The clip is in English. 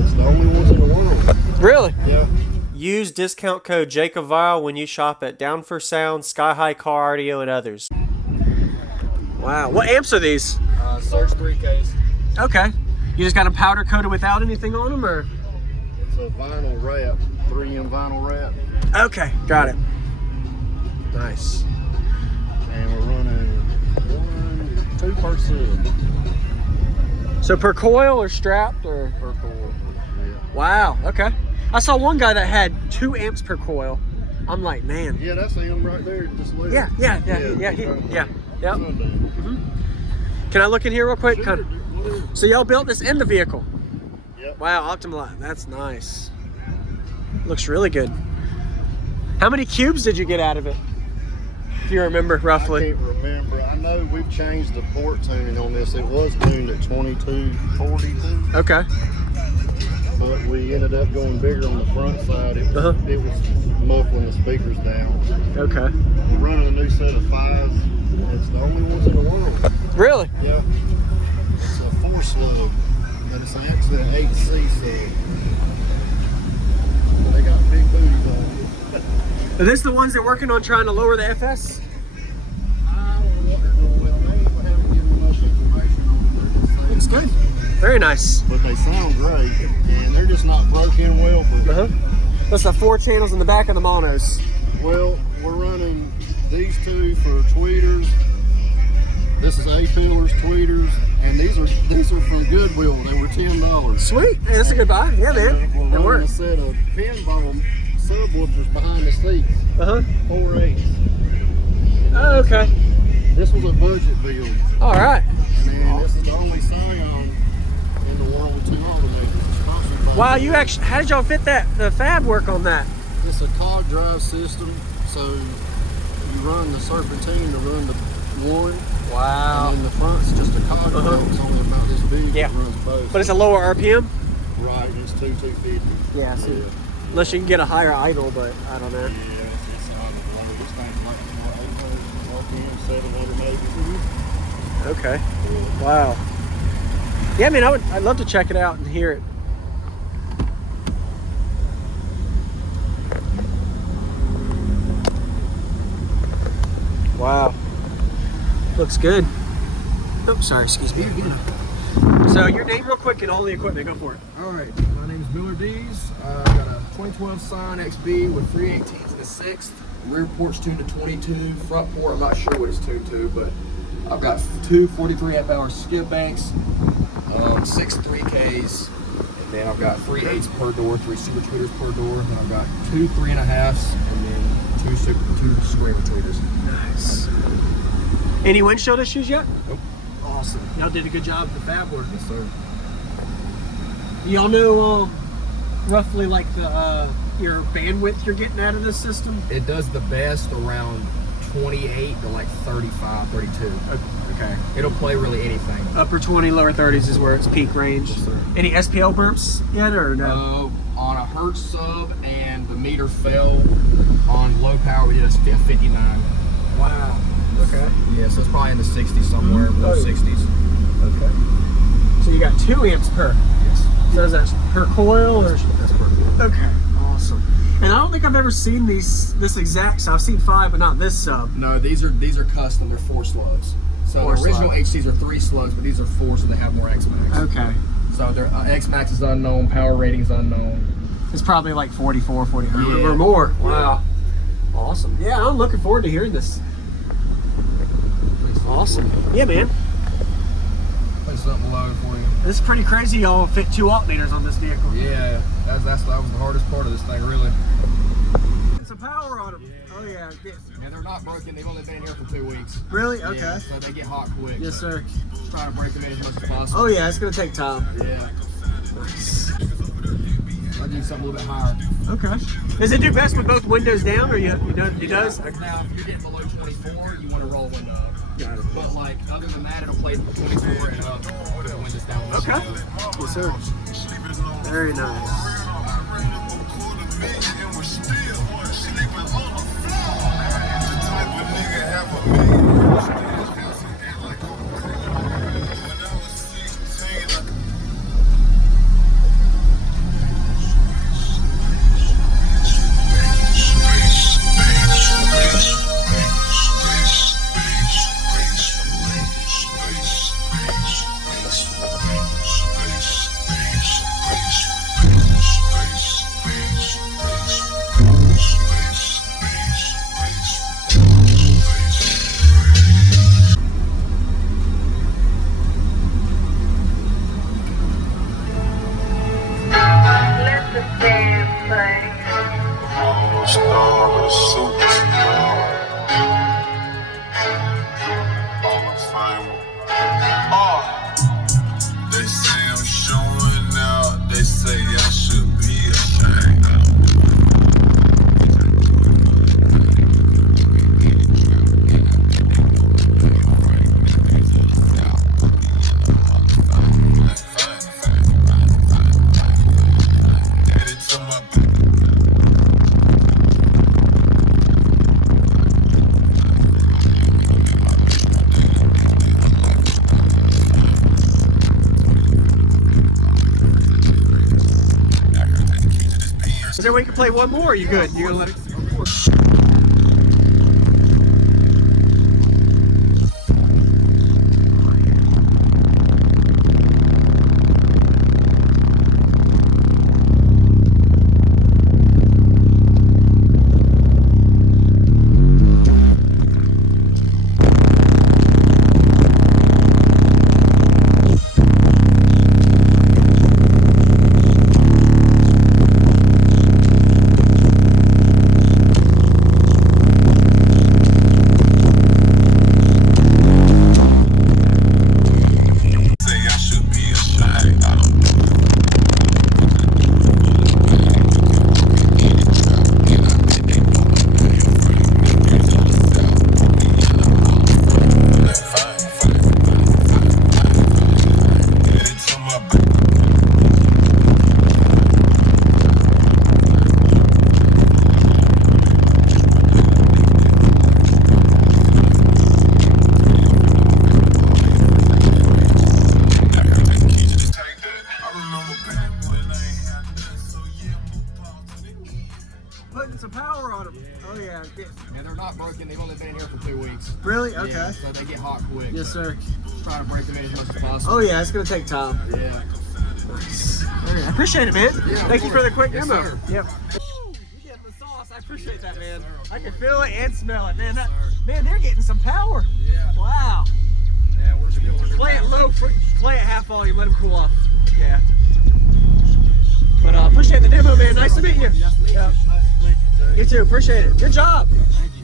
It's the only ones in the world. Really? Yeah. Use discount code JacobViral when you shop at Down for Sound, SkyHigh Car Audio, and others. Wow. What amps are these? Search 3Ks. Okay. You just got them powder coated without anything on them, or? It's a vinyl wrap, 3M vinyl wrap. Okay, got it. Nice. And we're running 2 per sub. So per coil or strapped or? Per coil. Yeah. Wow, okay. I saw one guy that had 2 amps per coil. I'm like, man. Yeah, that's him right there. Just lit. Yeah. Yep. Mm-hmm. Can I look in here real quick? Sure, So y'all built this in the vehicle? Yep. Wow, Optimal. That's nice. Looks really good. How many cubes did you get out of it? If you remember roughly. I can't remember. I know we've changed the port tuning on this. It was tuned at 2242. Okay. But we ended up going bigger on the front side. It was muffling the speakers down. Okay. We're running a new set of 5s. It's the only ones in the world. Really? Yeah. It's a 4 slug, but it's actually an 8C slug. They got big booties on it. Are this the ones they're working on trying to lower the FS? I don't know what they're doing with them. They haven't given much information on them. Looks good. Very nice. But they sound great, and they're just not broken well for That's the 4 channels in the back of the monos. Well, we're running these 2 for tweeters. This is A-pillars, tweeters, and these are from Goodwill. They were $10. Sweet. Hey, that's a good buy. Yeah, man. We're That running works. a set of pinball subwoofers behind the seats. 4/8. Oh, okay. This was a budget build. All right. Man, this is the only Scion in the world with 2 alternators. Wow, you actually, how did y'all fit the fab work on that? It's a cog drive system, so you run the serpentine to run the one. Wow. And then the front's just a cog drive. It's only about this big. Yeah. It runs both. But it's a lower RPM? Right, it's 250. Yeah, so unless you can get a higher idle, but I don't know. Yeah, it's on the road. This thing's like 800 RPM, 700 maybe. Okay. Wow. Yeah, I mean, I'd love to check it out and hear it. Wow. Looks good. Oh, sorry, excuse me. So your name real quick and all the equipment, go for it. All right, my name is Miller Dees. I got a 2012 Scion XB with 3/18 and a 1/6. Rear port's tuned to 22. Front port, I'm not sure what it's tuned to, but I've got 2 43 amp hour skip banks, 6 3Ks, and then I've got 3/8 per door, 3 super tweeters per door, and I've got 2 3.5s, and then 2 square tweeters. Nice. Any windshield issues yet? Nope. Awesome. Y'all did a good job with the fab work. Yes, sir. Y'all know roughly like the your bandwidth you're getting out of this system? It does the best around 28 to like 35, 32. Okay. It'll play really anything. Upper 20, lower 30s is where it's peak range. Yes, sir. Any SPL burps yet or no? On a Hertz sub, and the meter fell on low power, we did a 59. Wow. Okay. Yeah, so it's probably in the 60s somewhere, low 60s. Okay. So you got 2 amps per. Yes. So is that per coil or? That's perfect. Okay. Awesome. And I don't think I've ever seen this exact. So I've seen 5, but not this sub. No, these are custom. They're 4 slugs. So 4 the original slugs. HCs are 3 slugs, but these are 4, so they have more X-Max. Okay. So their X-Max is unknown, power rating's unknown. It's probably like 44, 40 Yeah. or more. Wow. Awesome. Yeah, I'm looking forward to hearing this. Awesome. Yeah, man. Play something low for you. This is pretty crazy. Y'all fit 2 alternators on this vehicle. Yeah, that was the hardest part of this thing, really. And some power on them. Yeah. Oh yeah. Yeah, they're not broken. They've only been in here for 2 weeks. Really? Okay. Yeah, so they get hot quick. Yes, sir. Trying to break them in as much as possible. Oh yeah, it's gonna take time. Yeah. Nice. I need something a little bit higher. Okay. Does it do best with both windows down, or it does? Now, if you're getting below 24, you want to roll window up. Got it. But like, other than that, it'll play 24 and up with the windows down. Okay. Yes, sir. Very nice. They say I'm showing out, they say I should be ashamed. Is there a way you can play one more? Or you good? You gonna let it? Putting some power on them. Oh yeah. Yeah, they're not broken. They've only been in here for 2 weeks. Really? Okay. Yeah, so they get hot quick. Yes, sir. Just trying to break them in as much as possible. Oh yeah, it's gonna take time. Yeah. Nice. Okay, I appreciate it, man. Yeah, Thank you for the quick yes, demo. sir. Yep. You're getting the sauce. I appreciate that, man. I can feel it and smell it, man. Man, they're getting some power. Yeah. Wow. Yeah, we're still under Play it power. low, play it half volume, let them cool off. Yeah. But appreciate the demo, man. Nice to meet you. Nice to meet you, Jay. You too. Appreciate it. Good job. Thank you.